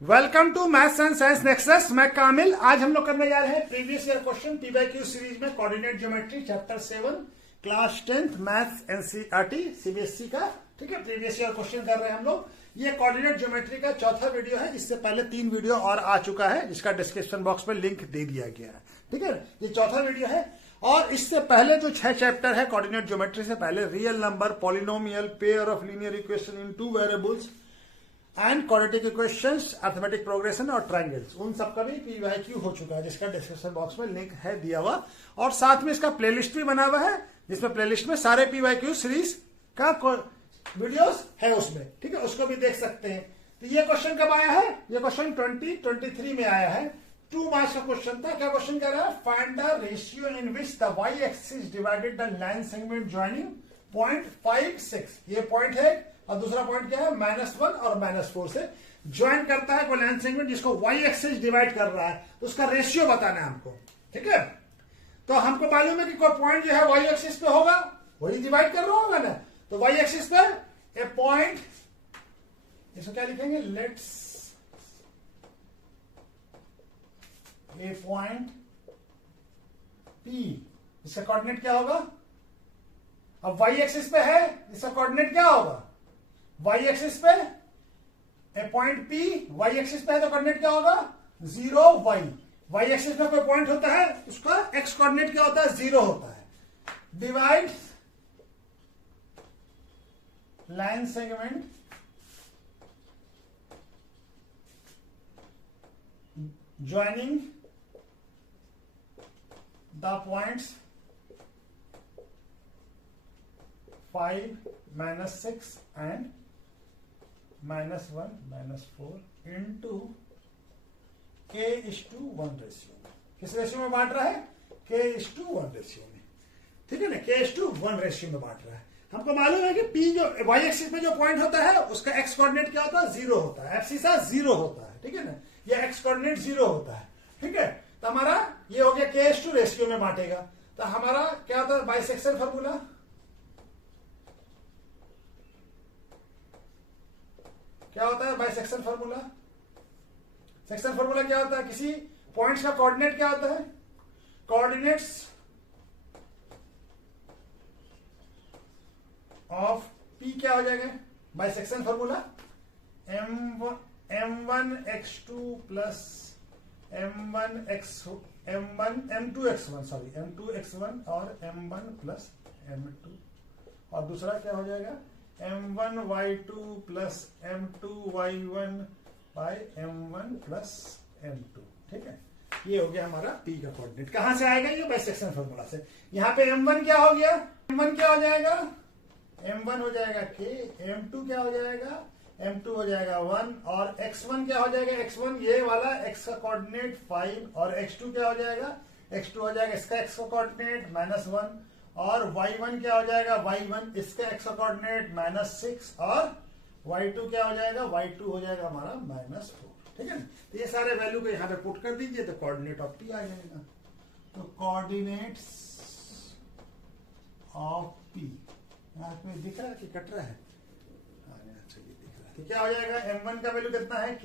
Welcome to maths and science Nexus. मैं कामिल। आज हम लोग करने जा रहे हैं previous year question PYQ series में coordinate geometry chapter 7 class 10th maths NCERT CBSE का। ठीक है, प्रीवियस ईयर क्वेश्चन कर रहे हैं हम लोग। ये कोऑर्डिनेट ज्योमेट्री का चौथा वीडियो है। इससे पहले 3 वीडियो और आ चुका है जिसका डिस्क्रिप्शन बॉक्स में लिंक दे दिया गया है। ठीक है, ये चौथा वीडियो है। और इससे पहले जो 6 चैप्टर है कोऑर्डिनेट ज्योमेट्री से पहले, real number, polynomial, pair of linear equation in 2 variables and quadratic equations, arithmetic progression और ट्रायंगल्स, उन सब का भी पीवाईक्यू हो चुका है जिसका डिस्क्रिप्शन बॉक्स में लिंक है दिया हुआ। और साथ में इसका प्लेलिस्ट भी बना हुआ है जिसमें प्लेलिस्ट में सारे पीवाईक्यू सीरीज का वीडियोस है उसमें। ठीक है, उसको भी देख सकते हैं। तो ये क्वेश्चन कब आया है? ये क्वेश्चन 2023 में आया है। 2 मार्क्स का क्वेश्चन था। क्या क्वेश्चन कह रहा है? Find the ratio in which the y axis divided the line segment joining point 5, 6। ये पॉइंट है और दूसरा पॉइंट क्या है? -1 और -4 से ज्वाइन करता है कोई लाइन सेगमेंट जिसको वाई एक्सिस डिवाइड कर रहा है। तो उसका रेशियो बताना है हमको। ठीक है, तो हमको मालूम है कि कोई पॉइंट जो है वाई एक्सिस पे होगा, वही डिवाइड कर रहा होगा ना। तो वाई एक्सिस पे ए पॉइंट, इसको क्या लिखेंगे? लेट्स ए पॉइंट पी, इसका कोऑर्डिनेट क्या होगा? अब वाई एक्सिस पे है, इसका कोऑर्डिनेट क्या होगा? वाई एक्सिस पे ए पॉइंट पी, वाई एक्सिस पे है तो कोऑर्डिनेट क्या होगा? 0 y। वाई एक्सिस पे कोई पॉइंट होता है उसका एक्स कोऑर्डिनेट क्या होता है? 0 होता है। Divide line segment joining the points 5, -6 and -1, -4 into k:1 ratio में। किस रेशियो में बांट रहा है? k:1 रेशियो में। ठीक है ना, k:1 रेशियो में बांट रहा है। हमको मालूम है कि p जो y एक्सिस में जो पॉइंट होता है उसका x कोऑर्डिनेट क्या होता है? 0 होता है। एब्सिसा 0 होता है। ठीक है ना, ये x कोऑर्डिनेट 0 होता है। ठीक है, तो हमारा ये हो गया k:2 रेशियो में बांटेगा। तो हमारा क्या होता है? Bisection formula. क्या होता है बाइसेक्शन फॉर्मूला? सेक्शन फॉर्मूला क्या होता है? किसी पॉइंट्स का कोऑर्डिनेट क्या होता है? कोऑर्डिनेट्स ऑफ पी क्या हो जाएगा? Bisection formula m1x2 plus m2x1 और m1 प्लस m2। और दूसरा क्या हो जाएगा? m1y2 plus m2y1 bye m1 plus m2। ठीक है, ये हो गया हमारा p का कोऑर्डिनेट। कहां से आएगा? ये बाइसेक्शन फॉर्मूला से। यहां पे m1 क्या हो गया? m1 क्या हो जाएगा? m1 हो जाएगा k, m2 क्या हो जाएगा? m2 हो जाएगा 1 और x1 क्या हो जाएगा? x1 ये वाला x का कोऑर्डिनेट 5 और x2 क्या हो जाएगा? x2 हो जाएगा इसका x का कोऑर्डिनेट -1 और y1 क्या हो जाएगा? y1 इसका x का कोऑर्डिनेट -6 और y2 क्या हो जाएगा? y2 हो जाएगा हमारा -4। ठीक है ना, तो ये सारे वैल्यू को यहाँ पे पुट कर दीजिए तो कोऑर्डिनेट ऑफ p आ जाएगा। तो कोऑर्डिनेट्स ऑफ p यहाँ पे दिख रहा है कि कट रहा है? अच्छा, ये दिख रहा है। तो क्या हो जाएगा? m1 का वैल्यू कितना है? k।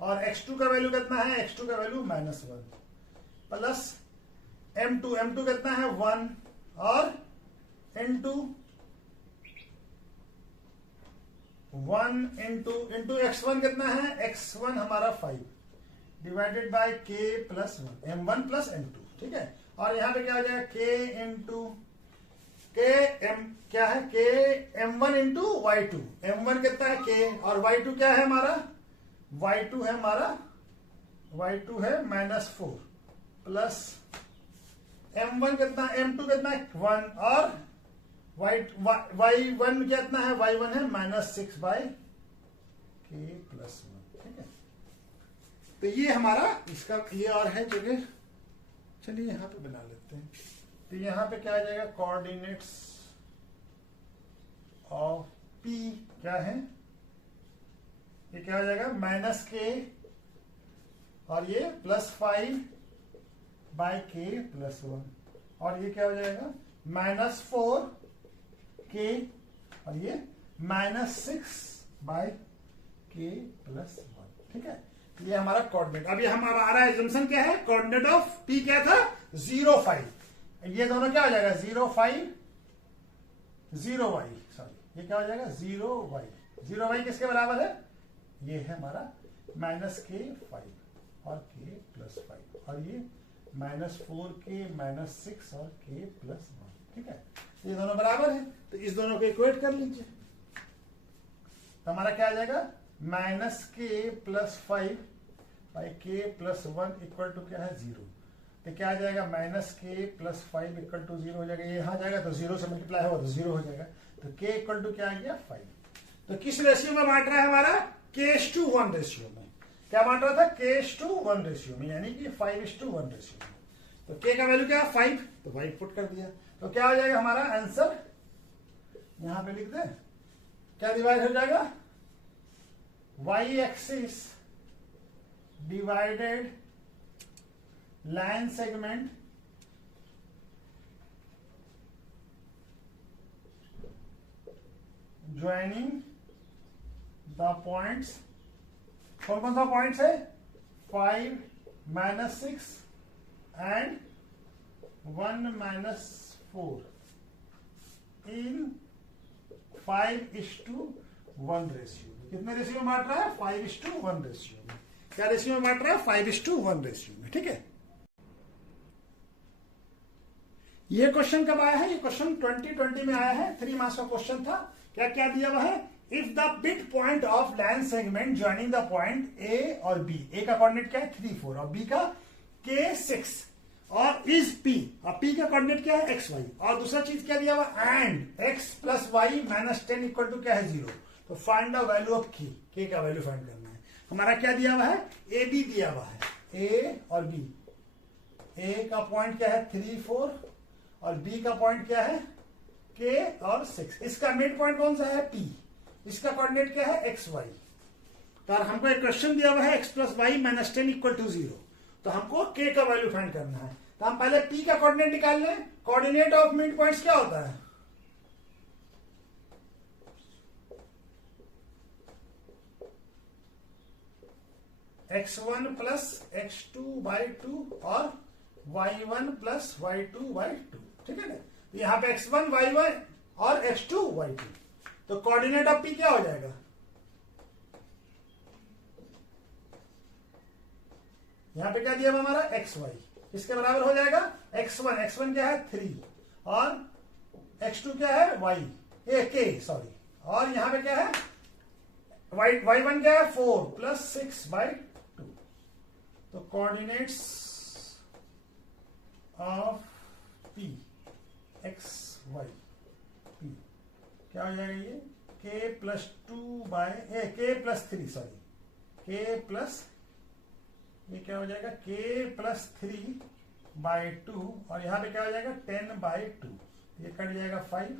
और x2 का वैल्यू कितना है? x2 का वैल्यू -1 प्लस m2 कितना है? 1 और इंटू 1 इंटू x1 कितना है? x1 हमारा 5 divided by k plus 1, m1 plus m2। ठीक है, और यहां पे क्या हो जाएगा? k इंटू k m क्या है? k m1 into y2। m1 कितना है? k और y2 क्या है हमारा? y2 है हमारा -4 प्लस m1 कितना? m2 कितना है? 1 और y1 कितना है? y1 है -6 बाय k प्लस 1। ठीक है, तो ये हमारा इसका ये और है जगह। चलिए यहां पे बना लेते हैं। तो यहां पे क्या आ जाएगा? कोऑर्डिनेट्स ऑफ p क्या है? ये क्या हो जाएगा? -k और ये +5 बाय k प्लस 1 और ये क्या हो जाएगा? -4 k और ये -6 बाय k प्लस 1। ठीक है, ये हमारा कोऑर्डिनेट। अभी हम अब आ रहा है एजम्पशन क्या है, कोऑर्डिनेट ऑफ पी क्या था 0 5, ये दोनों क्या हो जाएगा 0 5 0 y, सॉरी ये क्या हो जाएगा 0 y, 0 y किसके बराबर है, ये है हमारा -k5 और k + 5 और ये -4k -6 और k + 1, ठीक है, ये दोनों बराबर है तो इस दोनों को इक्वेट कर लीजिए। तो हमारा क्या आ जाएगा -k + 5 by k + 1 equal to क्या है 0। तो क्या आ जाएगा -k + 5 इक्वल टू 0 हो जाएगा, ये यहां जाएगा तो 0 से मल्टीप्लाई होगा तो 0 हो जाएगा। तो k इक्वल टू क्या आ गया 5। तो किस रेशियो में बांट रहा है हमारा k:1 रेशियो में, क्या बांट रहा था k:1 रेशियो में, यानी कि 5:1 रेशियो में। तो k का वैल्यू क्या है 5, तो 5 पुट कर दिया। तो क्या हो जाएगा हमारा आंसर, यहां पे लिख दें, क्या डिवाइड हो जाएगा y axis divided line segment joining the points, कौन कौन सा पॉइंट्स है 5 -6 एंड 1 -4 इन 5:1 रेशियो। कितने रेशियो में बांट रहा है 5:1 रेशियो में। क्या रेशियो में बांट रहा है 5:1 रेशियो में, ठीक है। ये क्वेश्चन कब आया है, ये क्वेश्चन 2020 में आया है, 3 मार्क्स का क्वेश्चन था। क्या क्या दिया हुआ है, if the bit point of line segment joining the point A और बी, ए का कोऑर्डिनेट क्या है 3 4 और बी का k 6 और इज p, और p का कोऑर्डिनेट क्या है x y, और दूसरा चीज क्या दिया हुआ and x + y - 10 equal to क्या है 0। तो find the value of k का वैल्यू फाइंड करना है। हमारा क्या दिया हुआ है ए बी दिया हुआ है, a और b, a का पॉइंट क्या है 3 4 और b का पॉइंट क्या है k और 6, इसका मिड पॉइंट कौन सा है p, इसका कोऑर्डिनेट क्या है x y। तो हमको एक क्वेश्चन दिया हुआ है x + y - 10 इक्वल टू 0, तो हमको k का वैल्यू फाइंड करना है। तो हम पहले p का कोऑर्डिनेट निकाल लें। कोऑर्डिनेट ऑफ मिड पॉइंट्स क्या होता है x1 + x2/2 और y1 + y2/2, ठीक है ना। यहां पे x1 y1 और x2 y2, तो कोऑर्डिनेट ऑफ p क्या हो जाएगा, यहां पे क्या दिया हुआ हमारा x y, इसके बराबर हो जाएगा x1 क्या है 3 और x2 क्या है y k सॉरी, और यहां पे क्या है y1 क्या है 4 + 6/2। तो coordinates of p x y p क्या हो जाएगा, ये k + 3 सॉरी k प्लस, ये क्या हो जाएगा k + 3/2 और यहां पे क्या हो जाएगा 10/2, ये कट जाएगा 5,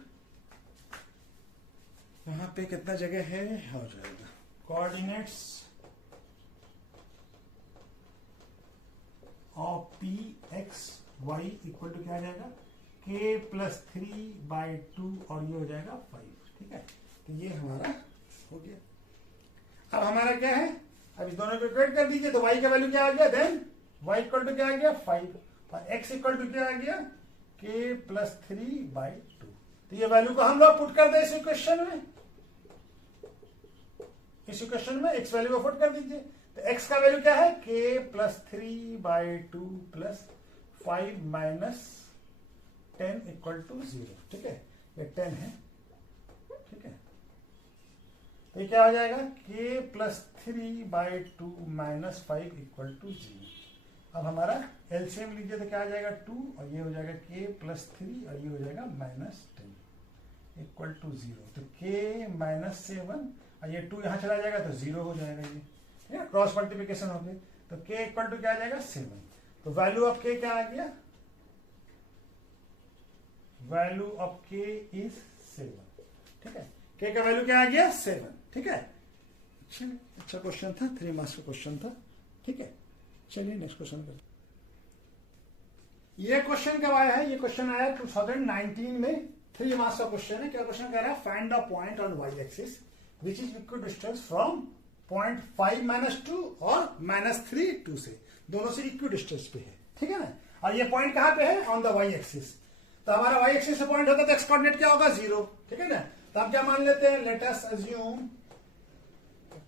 यहां पे कितना जगह है हो जाएगा। Coordinates of p x y equal to क्या आ जाएगा k + 3/2 और ये हो जाएगा 5, ठीक है। तो ये हमारा हो गया। अब हमारा क्या है, अब इस दोनों को इक्वेट कर दीजिए। तो y का वैल्यू क्या आ गया, देन y इक्वल टू क्या आ गया 5 और x इक्वल टू क्या आ गया k + 3/2। तो ये वैल्यू को हम लोग पुट कर दे इस इक्वेशन में, इस इक्वेशन में x वैल्यू को पुट कर दीजिए। तो x का वैल्यू क्या है k + 3/2 + 5 - 10 इक्वल टू 0, ठीक है, ये 10 है, ठीक है। तो ये क्या हो जाएगा k + 3/2 - 5 इक्वल टू 0। अब हमारा एलसीएम लीजिए तो क्या आ जाएगा 2 और ये हो जाएगा k + 3 और ये हो जाएगा -10 इक्वल टू 0। तो k - 7 और ये 2 यहां चला जाएगा तो 0 हो जाएगा, ये ठीक है, क्रॉस मल्टीप्लिकेशन हो गई। तो k इक्वल टू क्या आ जाएगा 7। तो वैल्यू ऑफ k क्या आ गया, वैल्यू ऑफ k इज 7, ठीक है। k का वैल्यू क्या आ गया 7, ठीक है। अच्छा क्वेश्चन था, 3 मार्क्स का क्वेश्चन था, ठीक है। चलिए नेक्स्ट क्वेश्चन करते। ये क्वेश्चन कब आया है, ये क्वेश्चन आया 2019 में, 3 मार्क्स का क्वेश्चन है। क्या क्वेश्चन कह रहा है, find the point on y axis which is equidistance from 0.5 -2 और -3 2 से, दोनों से इक्वी डिस्टेंस पे है, ठीक है ना। और ये पॉइंट कहां पे है? On the y axis. तो हमारा वाई एक्सिस से पॉइंट होता है तो एक्स कोऑर्डिनेट क्या होगा? 0, ठीक है ना। तो हम क्या मान लेते हैं? Let us assume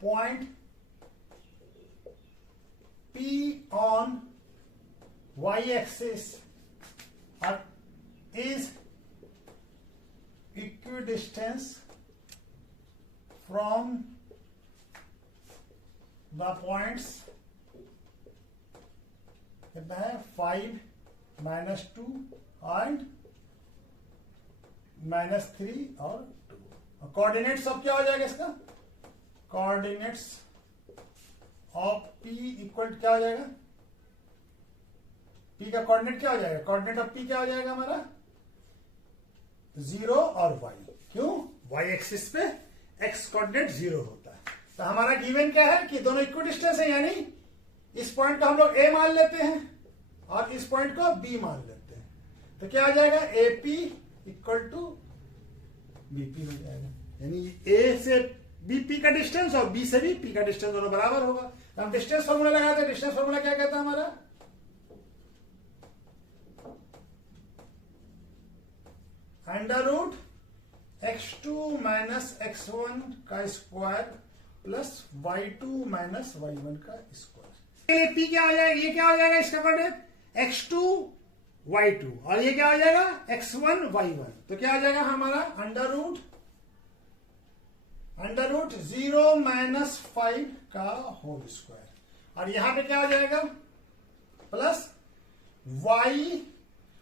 point P on y axis is equidistance from the points कितना है? 5 -2 and -3 और 2। कोऑर्डिनेट्स अब क्या हो जाएगा इसका? कोऑर्डिनेट्स ऑफ P इक्वल क्या हो जाएगा? P का कोऑर्डिनेट क्या हो जाएगा? कोऑर्डिनेट ऑफ P क्या हो जाएगा हमारा? 0 और y। क्यों? y एक्सिस पे x कोऑर्डिनेट 0 होता है। तो हमारा गिवन क्या है कि दोनों इक्वल डिस्टेंस है, यानी इस पॉइंट को हम लोग A मान लेते हैं और इस पॉइंट को B मान लेते हैं। तो क्या आ जाएगा? AP इक्वल टू BP हो जाएगा, यानी A से BP का डिस्टेंस और B से भी P का डिस्टेंस दोनों बराबर होगा। हम डिस्टेंस फॉर्मूला लगाते हैं। डिस्टेंस फॉर्मूला क्या कहता है हमारा? अंडर रूट x2 - x1 का स्क्वायर प्लस y2 - y1 का स्क्वायर। P क्या हो जाएगा? ये क्या हो जाएगा इसका कोऑर्डिनेट? x2 y2 और ये क्या हो जाएगा? x1 y1। तो क्या हो जाएगा हमारा? अंडर रूट 0 - 5 का होल स्क्वायर। और यहां पे क्या हो जाएगा? प्लस y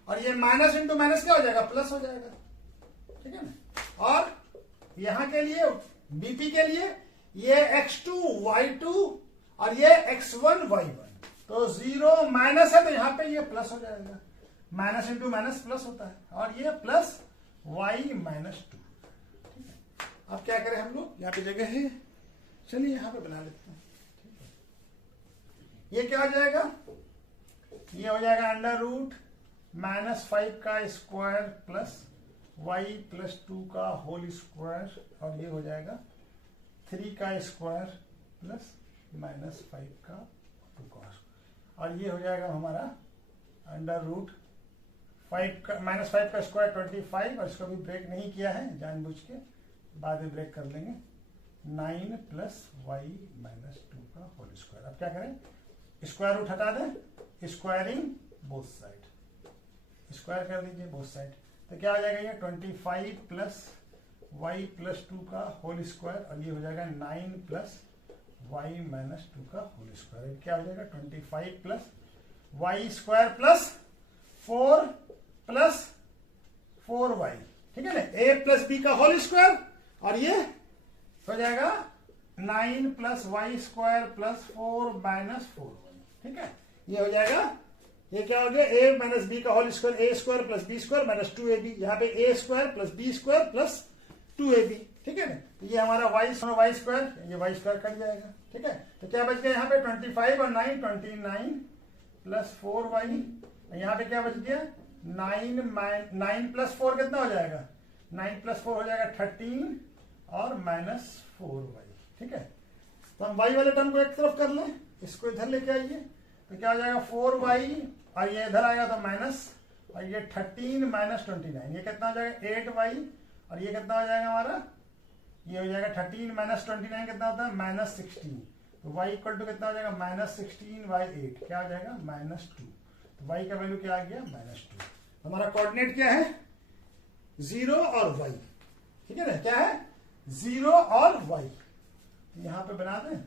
और ये माइनस इंटू माइनस क्या हो जाएगा? प्लस हो जाएगा, ठीक है ना। और यहां के लिए बीपी के लिए ये x2 y2 और ये x1 y1। तो 0 माइनस है तो यहां पे ये प्लस हो जाएगा, माइनस इंटू माइनस प्लस होता है, और ये प्लस y -2। अब क्या करें हम लोग? यहाँ पे जगह है, चलिए यहाँ पे बना लेते हैं, ठीक है। ये क्या हो जाएगा? ये हो जाएगा अंडर रूट -5 का स्क्वायर प्लस y +2 का होल स्क्वायर, और ये हो जाएगा 3 का स्क्वायर प्लस -5 का 2 cos, और ये हो जाएगा हमारा अंडर रूट 5 का -5 का स्क्वायर 25, और इसको भी ब्रेक नहीं किया है जानबूझ के, बाद में ब्रेक कर लेंगे, 9 + y -2 का होल स्क्वायर। अब क्या करें? स्क्वायर रूट हटा दें, स्क्वायरिंग बोथ साइड, स्क्वायर कर दीजिए बोथ साइड। तो क्या हो जाएगा? ये 25 + y +2 का होल स्क्वायर, और ये हो जाएगा 9 + y -2 का होल स्क्वायर। क्या हो जाएगा? 25 + y स्क्वायर प्लस 4 + 4y, ठीक है ना। a + b का होल स्क्वायर, और ये हो जाएगा 9 + y स्क्वायर प्लस 4 - 4y, ठीक है। ये हो जाएगा, ये क्या हो गया? a - b का whole square, a square plus b square - 2ab, यहाँ पे a square plus b square plus 2ab, ठीक है ना। तो ये हमारा y स्क्वायर, ये y स्क्वायर कट जाएगा, ठीक है। तो क्या बच गया यहाँ पे? 25 और 9 29 + 4y, यहाँ पे क्या बच गया? 9 + 4 कितना हो जाएगा? 9 + 4 हो जाएगा 13 और -4y, ठीक है। तो हम y वाले टर्म को एक तरफ कर लें, इसको इधर लेके आइए, तो क्या हो जाएगा? 4y, और ये इधर आएगा तो माइनस, और ये 13 - 29, ये कितना हो जाएगा? 8y, और ये कितना हो जाएगा हमारा? ये हो जाएगा 13 - 29 कितना होता है? -16। तो y इक्वल टू कितना हो जाएगा? -16/8, क्या हो जाएगा? -2। तो y का वैल्यू क्या आ गया? -2। हमारा कोऑर्डिनेट क्या है? 0 और y, ठीक है ना। क्या है? 0 और y। यहां पे बना दें,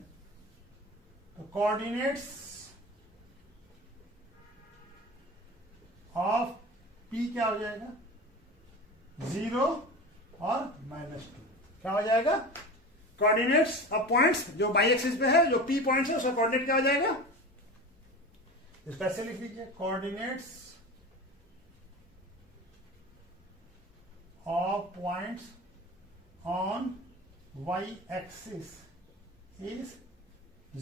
तो कोऑर्डिनेट्स ऑफ P क्या हो जाएगा? 0 और -2। क्या हो जाएगा? कोऑर्डिनेट्स ऑफ पॉइंट्स जो बाई एक्सिस पे है, जो P पॉइंट्स है, उसका कोऑर्डिनेट क्या हो जाएगा? स्पेशली लिख लीजिए, coordinates of points on y axis is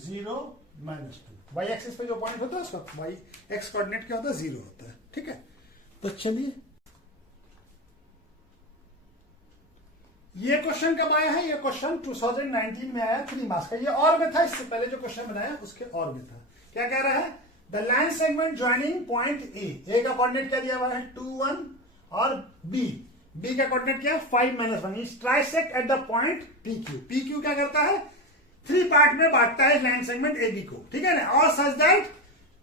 0 - 2। y axis पे जो पॉइंट होता है उसका y x कोऑर्डिनेट क्या होता है? 0 होता है, ठीक है। तो चलिए ये क्वेश्चन कब आया है? ये क्वेश्चन 2019 में आया, 3 मार्क्स का। ये और में था, इससे पहले जो क्वेश्चन बनाया उसके और में था। क्या कह रहा है? The line segment joining point A का कोऑर्डिनेट क्या दिया हुआ है? 2 1, और बी का कोऑर्डिनेट क्या है? 5 -1। Is trisect at the point P Q क्या करता है? 3 पार्ट में बांटता है लाइन सेगमेंट ए बी को, ठीक है ना। और such that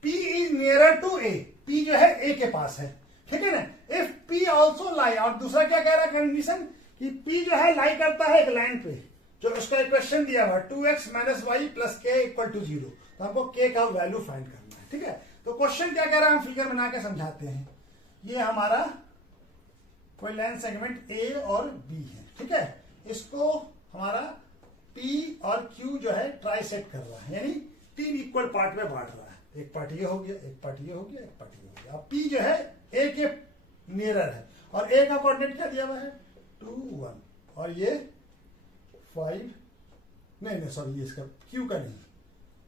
P is nearer to A, P जो है ए के पास है, ठीक है ना। इफ पी ऑल्सो लाई, और दूसरा क्या कह रहा है कंडीशन कि P जो है लाई करता है एक लाइन पे, जो उसका इक्वेशन दिया हुआ 2x - y + k = 0। तो हमको k का वैल्यू फाइंड करना है, ठीक है। तो क्वेश्चन क्या कह रहा है, हम फिगर बना के समझाते हैं। ये हमारा कोई लाइन सेगमेंट A और B है, ठीक है। इसको हमारा P और Q जो है ट्राइसेक्ट कर रहा है, यानी 3 इक्वल पार्ट में बांट रहा है। एक पार्ट ये हो गया, एक पार्ट ये हो गया, एक पार्ट ये हो गया। अब P जो है A के नियरर है, और A का कोऑर्डिनेट क्या दिया हुआ है? 2 1, और ये 5, नहीं सॉरी, ये इसका Q का नहीं,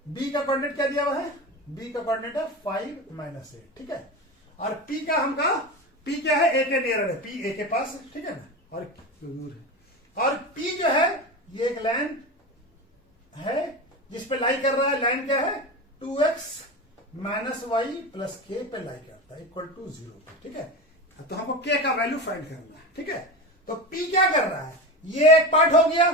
B का कोऑर्डिनेट क्या दिया हुआ है? B का कोऑर्डिनेट है 5 - 8, ठीक है। और P का हमका, P क्या है? A के नियर है, P A के पास है, ठीक है ना, और दूर है। और P जो है ये एक लाइन है जिस पे लाई कर रहा है। लाइन क्या है? 2x - y + k पे लाई करता है = 0, ठीक है। तो हमको k का वैल्यू फाइंड करना है, ठीक है। तो P क्या कर रहा है? ये एक पार्ट हो गया,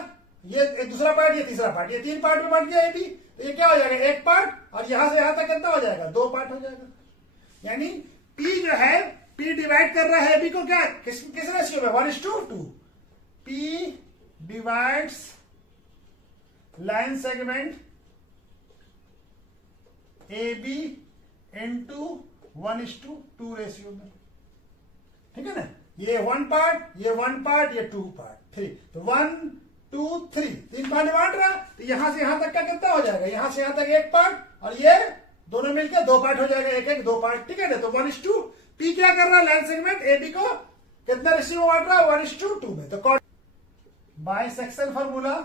ये दूसरा पार्ट, ये तीसरा पार्ट, ये 3 पार्ट में बट गया ये भी। तो ये क्या हो जाएगा? एक पार्ट, और यहां से यहां तक कितना हो जाएगा? 2 पार्ट हो जाएगा। यानी P जो है, P डिवाइड कर रहा है AB को क्या, किस रेशियो में? 1:2। P divides line segment AB into 1:2 ratio में, ठीक है ना। ये 1 पार्ट, ये 1 पार्ट, ये 2 पार्ट, 3। तो 1 2 3 3 पार्ट में बांट रहा, तो यहां से यहां तक का कितना हो जाएगा? यहां से यहां तक 1 पार्ट, और ये दोनों मिलकर 2 पार्ट हो जाएगा, 1 2 पार्ट, ठीक है ना। तो 1:2। P क्या कर रहा है? लाइन सेगमेंट AB को कितना रेशियो में बांट रहा है? 1:2 में। तो bisection formula,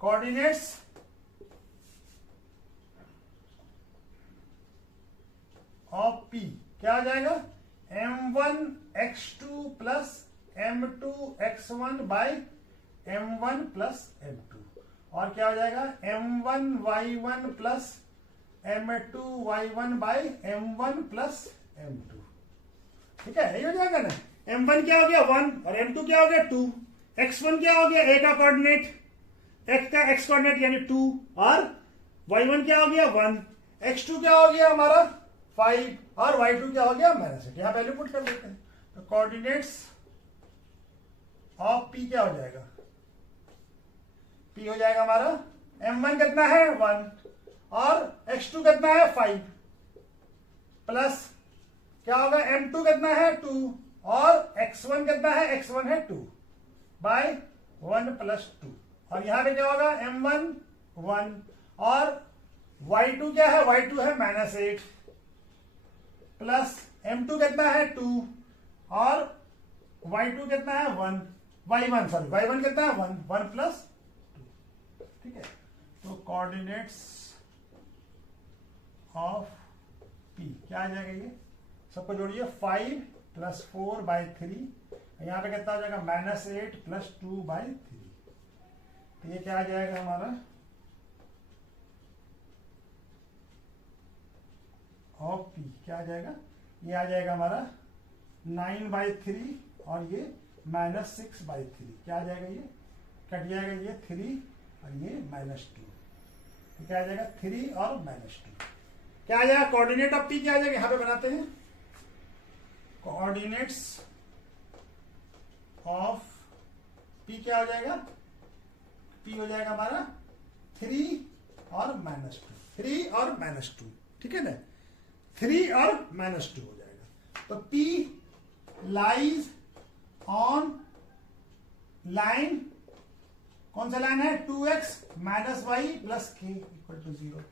coordinates of P क्या आ जाएगा? m1 x2 + m2 x1 / m1 + m2, और क्या हो जाएगा? m1 y1 + m2 y1 / m1 + m2, ठीक है। यही हो जाएगा ना। m1 क्या हो गया? 1, और m2 क्या हो गया? 2। x1 क्या हो गया? a का कोऑर्डिनेट, x का x कोऑर्डिनेट यानी 2, और y1 क्या हो गया? 1, x2 क्या हो गया हमारा? 5, और y2 क्या हो गया? -8। यहां वैल्यू पुट कर देते हैं। तो कोऑर्डिनेट्स ऑफ P क्या हो जाएगा? P हो जाएगा हमारा m1 कितना है? 1, और x2 कितना है? 5, प्लस क्या होगा? m2 कितना है? 2, और x1 कितना है? x1 है 2 / 1 + 2, और यहां पे क्या होगा? m1 1, और y2 क्या है? y2 है -8, प्लस m2 कितना है? 2, और y2 कितना है? 1, y1 कितना है? 1 + 2, ठीक है। तो कोऑर्डिनेट्स ऑफ P क्या आ जाएगा? ये सबको जोड़िए, 5 + 4/3, यहां पे कितना हो जाएगा? -8 + 2/3। तो ये क्या आ जाएगा हमारा? ऑफ P क्या आ जाएगा? ये आ जाएगा हमारा 9/3, और ये -6/3। क्या आ जाएगा? ये कट जाएगा, ये 3 और ये -2। तो क्या आ जाएगा? 3 और -2। क्या आ जाएगा? कोऑर्डिनेट ऑफ P क्या आ जाएगा? यहां पे बनाते हैं। कोऑर्डिनेट्स ऑफ P क्या हो जाएगा? P हो जाएगा हमारा 3 और -2, 3 और -2, ठीक है ना। 3 और -2 हो जाएगा। तो P लाइज ऑन लाइन, कौन सा लाइन है? 2x - y + k = 0।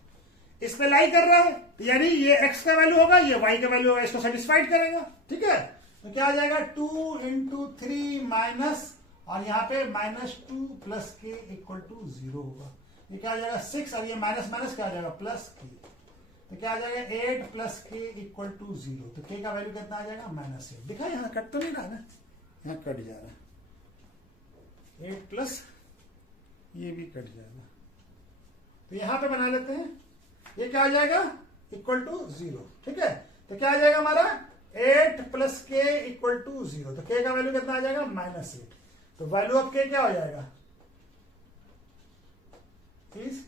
इस पे लाई कर रहा है, यानी ये x का वैल्यू होगा, ये y का वैल्यू होगा, इसको सेटिस्फाइड करेगा, ठीक है। तो क्या आ जाएगा? 2 × 3 माइनस, और यहाँ पे -2 + k = 0 होगा। ये क्या आ जाएगा? 6, और ये माइनस माइनस क्या आ जाएगा? +k। तो क्या आ जाएगा 8 प्लस के इक्वल टू 0। तो के का वैल्यू कितना आ जाएगा -8। दिखा यहाँ कट तो नहीं रहा ना, यहाँ कट जा रहा है 8 प्लस ये भी कट जाएगा। तो यहां पे बना लेते हैं, ये क्या आ जाएगा इक्वल टू 0। ठीक है, तो क्या आ जाएगा हमारा 8 प्लस के इक्वल टू 0। तो के का वैल्यू कितना आ जाएगा -8। तो वैल्यू ऑफ के क्या हो जाएगा इज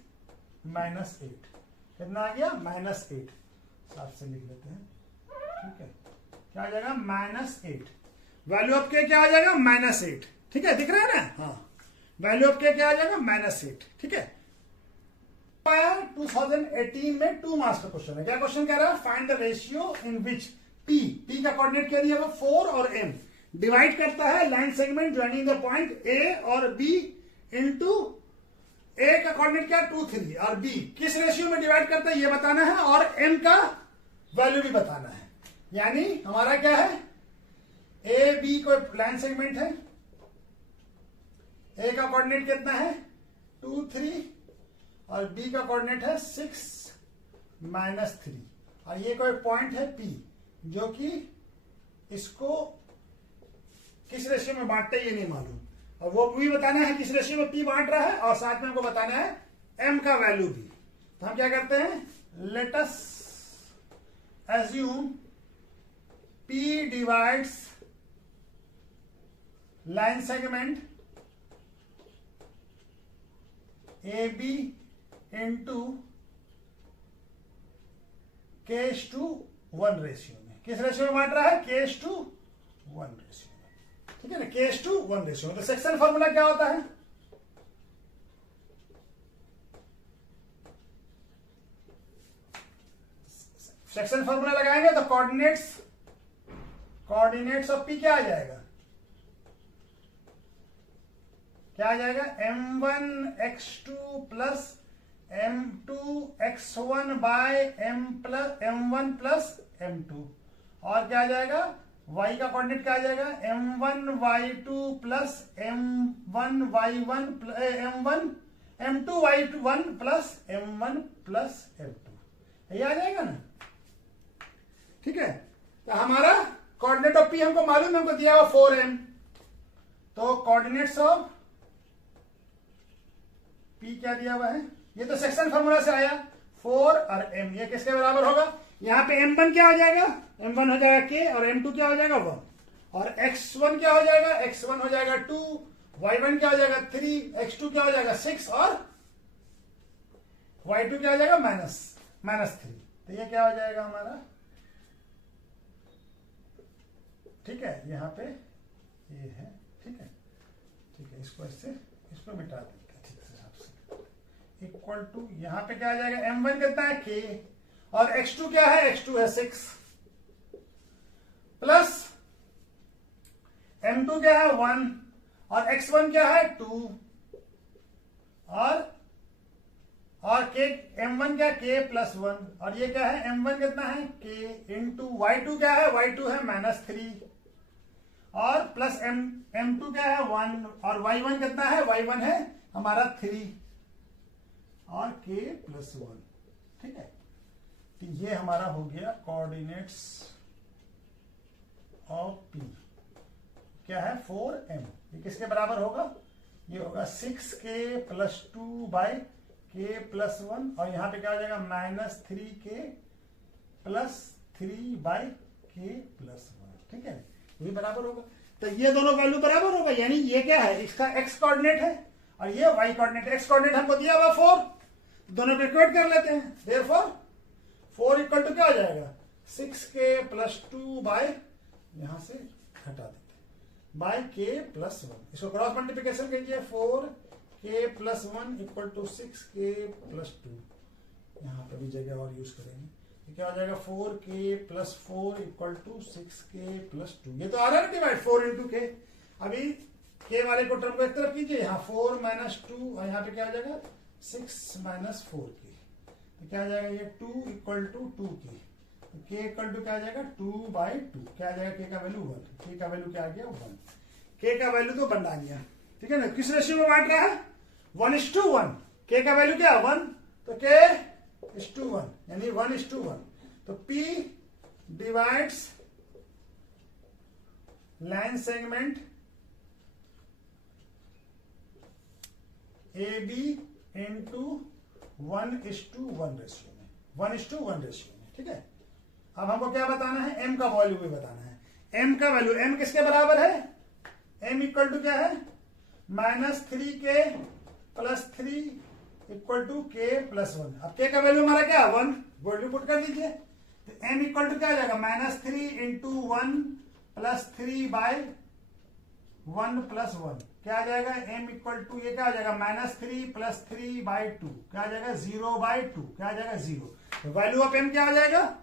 -8। कितना आ गया -8। साफ से लिख लेते हैं। ठीक है, क्या आ जाएगा -8। वैल्यू ऑफ के क्या आ जाएगा -8। ठीक है, दिख रहा है ना। हाँ, वैल्यू ऑफ के क्या आ जाएगा -8। ठीक है, 2018 में 2 मार्क्स का क्वेश्चन है। क्या क्वेश्चन कह रहा है, find the ratio in which P का कोऑर्डिनेट क्या दिया हुआ 4 और m डिवाइड करता है line segment joining the point A और बी इनटू ए का कोऑर्डिनेट क्या 2 3 और बी किस रेशियो में डिवाइड करता है ये बताना है और m का वैल्यू भी बताना है। यानी हमारा क्या है, ए बी को लाइन सेगमेंट है, ए का कोऑर्डिनेट कितना है 2 3 और बी का कोऑर्डिनेट है 6 -3 और ये कोई पॉइंट है पी जो कि इसको किस रेशियो में बांटते हैं ये नहीं मालूम, और वो भी बताना है किस रेशियो में पी बांट रहा है और साथ में हमको बताना है एम का वैल्यू भी। तो हम क्या करते हैं, let us assume P divides line segment A B into K:1 ratio में। किस रेशियो में बांट रहा है, K:1 रेशियो में। ठीक है ना, K:1 रेशियो में। तो सेक्शन फॉर्मूला क्या होता है, सेक्शन फॉर्मूला लगाएंगे तो कोऑर्डिनेट्स ऑफ पी क्या आ जाएगा, क्या आ जाएगा m1x2 plus m2x1 bye m1 plus m2 और क्या आ जाएगा y का कोऑर्डिनेट क्या आ जाएगा m1y2 plus m1y1 m2y1 plus m1 plus m2 ये आ जाएगा ना। ठीक है, तो हमारा कोऑर्डिनेट ऑफ p हमको मालूम है, हमको दिया हुआ 4m। तो कोऑर्डिनेट्स ऑफ p क्या दिया हुआ है, ये तो सेक्शन फॉर्मूला से आया 4 और m, ये किसके बराबर होगा, यहां पे m1 क्या हो जाएगा, m1 हो जाएगा k और m2 क्या हो जाएगा 1 और x1 क्या हो जाएगा, x1 हो जाएगा 2, y1 क्या हो जाएगा 3, x2 क्या हो जाएगा 6 और y2 क्या हो जाएगा -3। तो ये क्या हो जाएगा हमारा, ठीक है, यहां पे ये है। ठीक है, ठीक है, इसको मिटा देते इक्वल टू, यहां पे क्या आ जाएगा m1 कितना है k और x2 क्या है, x2 है 6 प्लस m2 क्या है 1 और x1 क्या है 2 और k m1 क्या k प्लस 1 और ये क्या है m1 कितना है k इंटू y2 क्या है, y2 है -3 और प्लस m2 क्या है 1 और y1 कितना है, y1 है हमारा 3 और k प्लस 1। ठीक है, तो ये हमारा हो गया कोऑर्डिनेट्स ऑफ p, क्या है 4m। ये किसके बराबर होगा, ये होगा 6k plus 2 by k plus 1 और यहां पे क्या हो जाएगा -3k plus 3 by k plus 1। ठीक है, ये बराबर होगा। तो ये दोनों वैल्यू बराबर होगा, यानी ये क्या है, इसका x कोऑर्डिनेट है और ये y कोऑर्डिनेट। x कोऑर्डिनेट हमको दिया हुआ 4, दोनों को इक्वेट कर लेते हैं। देयरफॉर 4 इक्वल टू क्या हो जाएगा 6k प्लस 2 बाय, यहां से हटा देते हैं, बाय k प्लस 1। इसको क्रॉस मल्टीप्लिकेशन कीजिए, 4k plus 1 equal to 6k plus 2, यहां पर भी जगह और यूज करेंगे। ये क्या हो जाएगा 4k plus 4 equal to 6k plus 2। ये तो आ रहा है डिवाइड 4 इंटू k। अभी k वाले को टर्म को एक तरफ कीजिए, यहाँ 4 माइनस 2 और यहाँ पे क्या हो जाएगा 6 माइनस 4k। तो क्या आ जाएगा ये 2 इक्वल टू 2k। तो k इक्वल टू क्या आ जाएगा 2 बाई 2। क्या आ जाएगा k का वैल्यू 1। k का वैल्यू क्या आ गया 1। k का वैल्यू तो बना लिया। ठीक है ना, किस रेशियो में बांट रहा है 1:1। k का वैल्यू क्या 1, तो k 1:1 यानी 1:1। तो P divides line segment AB into 1:1 ratio में, 1:1 रेशियो में। ठीक है, अब हमको क्या बताना है, M का वैल्यू भी बताना है। M का वैल्यू, M किसके बराबर है, M इक्वल टू क्या है, -3k + 3 इक्वल टू k + 1। अब k का वैल्यू हमारा क्या, 1, वैल्यू पुट कर दीजिए। तो M इक्वल टू क्या आ जाएगा, -3 इंटू 1 + 3/1 + 1 क्या आ जाएगा, M इक्वल टू ये क्या आ जाएगा, -3 + 3/2 क्या आ जाएगा, 0/2 क्या आ जाएगा, 0। तो वैल्यू ऑफ M क्या आ जाएगा,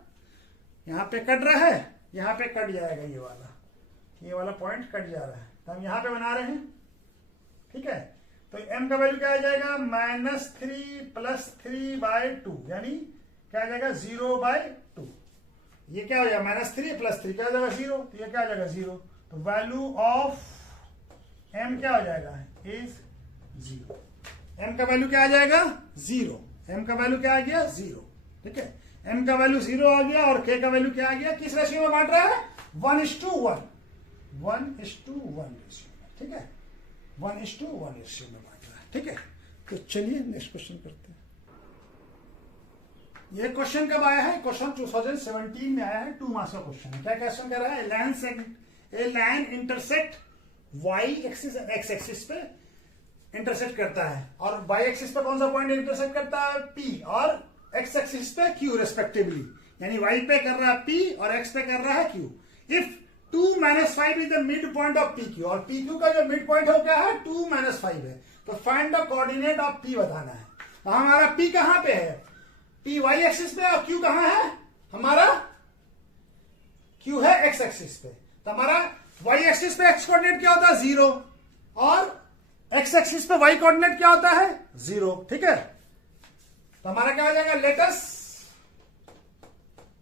यहां पे कट रहा है, यहां पे कट जाएगा, ये वाला पॉइंट कट जा रहा है, तो हम यहां पे बना रहे हैं। ठीक है, तो M का वैल्यू क्या आ जाएगा, -3 + 3/2 यानी क्या आ जाएगा, 0/2। ये क्या हो जाएगा, -3 + 3 क्या हो जाएगा, 0। तो ये क्या आ जाएगा, 0। तो वैल्यू ऑफ M क्या हो जाएगा, इज 0। M का वैल्यू क्या आ जाएगा, 0। M का वैल्यू क्या आ गया, 0। ठीक है, M का वैल्यू 0 आ गया और K का वैल्यू क्या आ गया, किस रेशियो में बांट रहा है, 1:1, 1:1 रेशियो में। ठीक है, 1:1 रेशियो में बांट रहा है। ठीक है, तो चलिए नेक्स्ट क्वेश्चन करते हैं। ये क्वेश्चन कब आया है, क्वेश्चन 2017 में आया है, 2 मार्क्स का क्वेश्चन है। क्या क्वेश्चन कर रहा है, a line intersect Y axis X axis पे इंटरसेक्ट करता है, और वाई एक्सिस पे कौन सा पॉइंट इंटरसेक्ट करता है, P, और एक्स एक्सिस पे Q रेस्पेक्टिवली, यानी वाई पे कर रहा है P और एक्स पे कर रहा है Q। If 2 - 5 is the mid point of PQ, और PQ का जो मिड पॉइंट हो क्या है, 2 - 5 है, तो find the coordinate of P बताना है। तो हमारा P कहां पे है, P वाई एक्सिस पे और Q कहां है, हमारा Q है एक्स एक्सिस पे। तो हमारा वाई एक्सिस पे एक्स कोऑर्डिनेट क्या होता है, 0, और एक्स एक्सिस पे वाई कोऑर्डिनेट क्या होता है, 0। ठीक है, तो हमारा क्या हो जाएगा, late us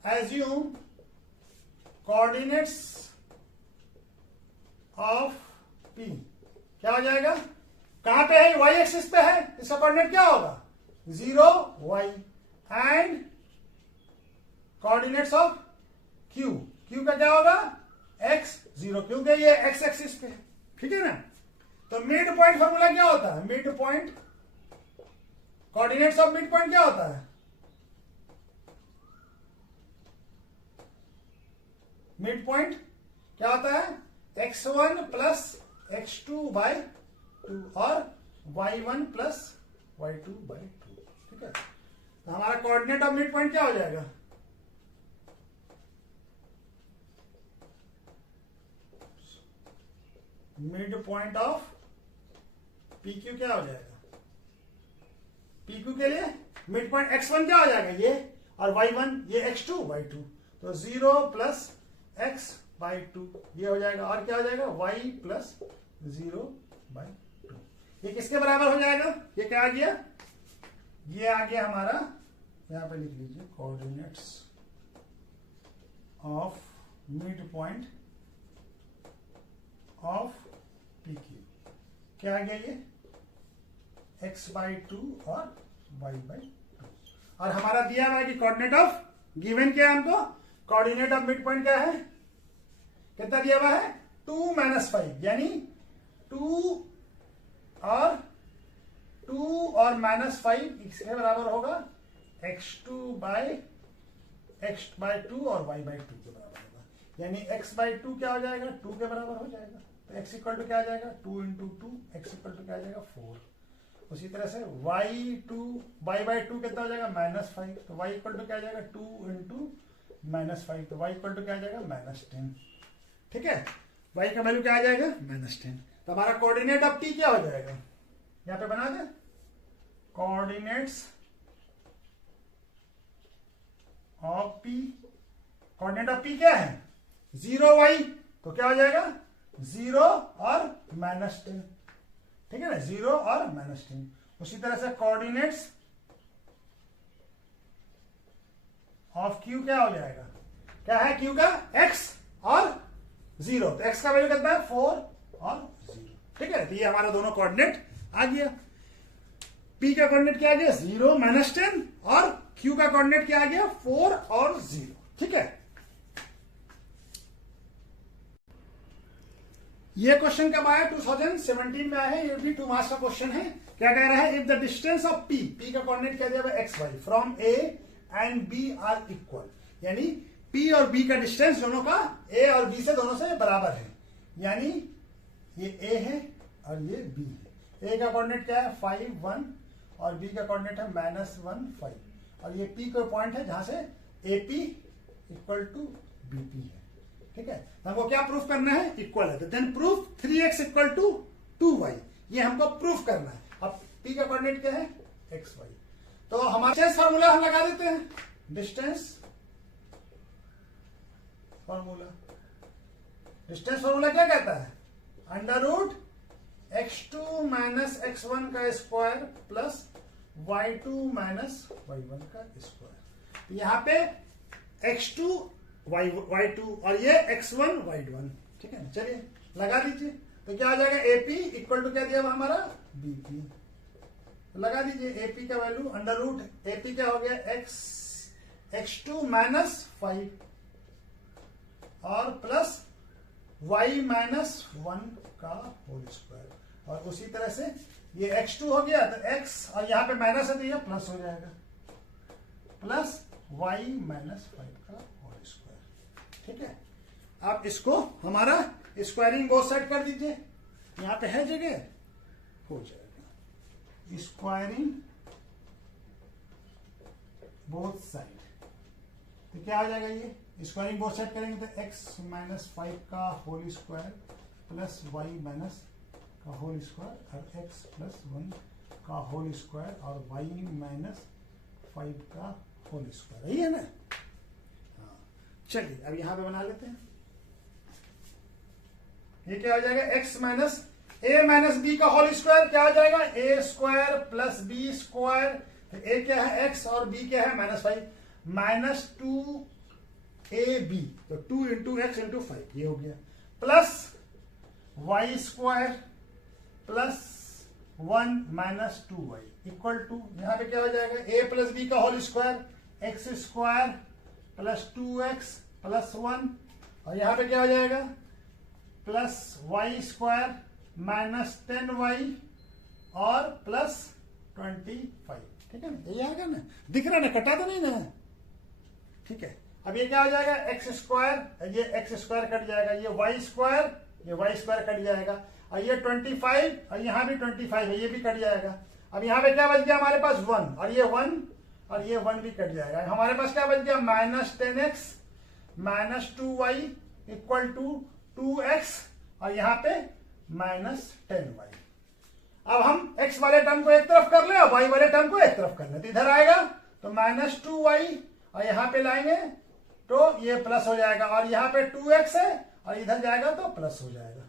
assume coordinates of P क्या हो जाएगा, कहां पे है, वाई एक्सिस पे है, इसका कोऑर्डिनेट क्या होगा, 0 y, and coordinates of Q, Q का क्या होगा, x 0, क्योंकि ये x एक्सिस पे है। ठीक है ना, तो मिड पॉइंट फॉर्मूला क्या होता है, mid point, coordinates of mid point क्या होता है, मिड पॉइंट क्या होता है, x1 + x2/2 और y1 + y2/2। ठीक है, तो हमारा कोऑर्डिनेट ऑफ मिड पॉइंट क्या हो जाएगा, मिड पॉइंट ऑफ PQ क्या हो जाएगा, PQ के लिए मिड पॉइंट x1 क्या हो जाएगा, ये, और y1 ये x2 y2, तो 0 + x/2 ये हो जाएगा, और क्या हो जाएगा, y + 0/2। ये किसके बराबर हो जाएगा, ये क्या आ गया, ये आ गया हमारा, यहां पे लिख लीजिए, coordinates of mid point of PQ क्या आ गया, ये x/2 और y/2। और हमारा दिया हुआ है कि कोऑर्डिनेट ऑफ गिवन क्या है हमको, कोऑर्डिनेट ऑफ मिड पॉइंट क्या है, कितना दिया हुआ है, 2 - 5 यानी 2 और -5 इसके बराबर होगा x2/2 और y/2 के बराबर होगा, यानी x/2 क्या हो जाएगा, 2 के बराबर हो जाएगा। तो x इक्वल टू क्या आ जाएगा, 2 × 2, x इक्वल टू क्या आ जाएगा, 4। उसी तरह से y/2 कितना हो जाएगा, -5, तो y इक्वल टू क्या आ जाएगा, 2 × -5, तो y इक्वल टू क्या आ जाएगा, -10। ठीक है, y का वैल्यू क्या आ जाएगा, -10। तो हमारा कोऑर्डिनेट ऑफ T क्या हो जाएगा, यहां पे बना दे, coordinates of P, coordinate of P क्या है, 0y, तो क्या हो जाएगा, 0 और -10। ठीक है ना, 0 और -10। उसी तरह से कोऑर्डिनेट्स ऑफ Q क्या हो जाएगा, क्या है Q का, x और 0, तो x का वैल्यू कितना है, 4 और 0। ठीक है, तो ये हमारा दोनों कोऑर्डिनेट आ गया। P का कोऑर्डिनेट क्या आ गया, 0 -10 और Q का कोऑर्डिनेट क्या आ गया 4 और 0, ठीक है। ये क्वेश्चन कब आया 2017 में आया है, ये भी 2 मार्क्स का क्वेश्चन है। क्या कह रहा है, if the distance of P का कोऑर्डिनेट क्या दिया हुआ है XY from A and B are equal, यानी P और B का डिस्टेंस दोनों का A और B से दोनों से बराबर है, यानी ये A है और ये B है। A का कोऑर्डिनेट क्या है 5 1 और B का कोऑर्डिनेट है -1 5 और ये P का पॉइंट है जहां से AP इक्वल टू BP है, ठीक है। हमको क्या प्रूफ करना है, इक्वल है, तो then proof 3x equal to 2y, ये हमको प्रूफ करना है। अब P का कोऑर्डिनेट क्या है XY, तो हमारा डिस्टेंस फार्मूला हम लगा देते हैं, डिस्टेंस फार्मूला क्या कहता है, under root x2 minus x1 का square plus y2 minus y1 का स्क्वायर। यहां पे x2 y2 और ये x1 y1, ठीक है। चलिए लगा दीजिए, तो क्या आ जाएगा AP इक्वल टू क्या दिया हुआ हमारा BP, लगा दीजिए AP का वैल्यू अंडर रूट AP क्या हो गया x2 माइनस 5 और प्लस y माइनस 1 का होल स्क्वायर, और उसी तरह से ये x2 हो गया तो x और यहाँ पे माइनस है तो ये प्लस हो जाएगा, प्लस y माइनस 5 का होल स्क्वायर, ठीक है। आप इसको हमारा स्क्वायरिंग बोथ साइड कर दीजिए, यहाँ पे है जगह, हो जाएगा स्क्वायरिंग बोथ साइड, तो क्या आ जाएगा, ये स्क्वायरिंग बोथ साइड करेंगे तो x माइनस 5 का whole square plus y minus का होल स्क्वायर और x प्लस 1 का होल स्क्वायर और y माइनस 5 का होल स्क्वायर, यही है ना। हाँ चलिए अब यहां पे बना लेते हैं, ये क्या हो जाएगा x minus a minus b का होल स्क्वायर क्या हो जाएगा a square plus b square, तो a क्या है x और b क्या है -5 माइनस 2ab, तो 2 इंटू एक्स इंटू 5 ये हो गया, plus y square plus 1 minus 2y equal to, यहां पे क्या हो जाएगा a प्लस b का whole square x square plus 2x plus 1 और यहां पे क्या हो जाएगा plus y square minus 10y और प्लस 25, ठीक है ना, ये आ गया ना, दिख रहा ना, कटा तो नहीं ना, ठीक है। अब ये क्या हो जाएगा एक्स स्क्वायर, ये एक्स स्क्वायर कट जाएगा, ये वाई स्क्वायर कट जाएगा और ये 25 और यहाँ भी 25 है, ये भी कट जाएगा। अब यहाँ पे क्या बच गया हमारे पास 1 और ये 1 भी कट जाएगा। हमारे पास क्या बच गया minus 10x minus 2y equal to 2x और यहाँ पे माइनस 10y। अब हम x वाले टर्म को एक तरफ कर ले और y वाले टर्म को एक तरफ कर ले, तो इधर आएगा तो माइनस 2y और यहाँ पे लाएंगे तो ये प्लस हो जाएगा और यहाँ पे 2x है और इधर जाएगा तो प्लस हो जाएगा,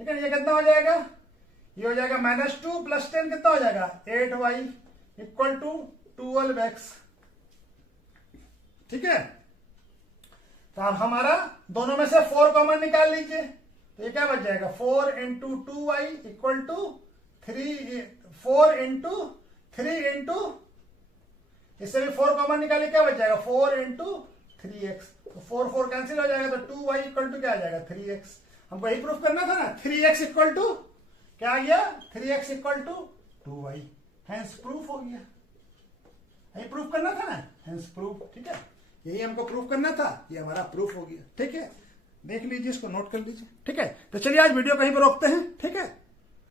ठीक है। ये कितना हो जाएगा, ये हो जाएगा -2 प्लस 10 कितना हो जाएगा 8y इक्वल टू 12x, ठीक है। तो अब हमारा दोनों में से 4 कॉमन निकाल लीजिए, तो ये क्या बच जाएगा 4 into 2y equal to 4 into 3 into, इससे भी 4 कॉमन निकालिए, क्या बच जाएगा 4 इंटू 3x, तो 4 कैंसिल हो जाएगा तो 2y इक्वल टू क्या आ जाएगा 3x। हमको यही प्रूफ करना था ना, 3x इक्वल टू क्या आ गया 3x equal to 2y, hence proof हो गया, यही प्रूफ करना था ना, हेंस प्रूफ, ठीक है। यही हमको प्रूफ करना था, ये हमारा प्रूफ हो गया, ठीक है। देख लीजिए, इसको नोट कर लीजिए, ठीक है। तो चलिए आज वीडियो कहीं पर रोकते हैं, ठीक है।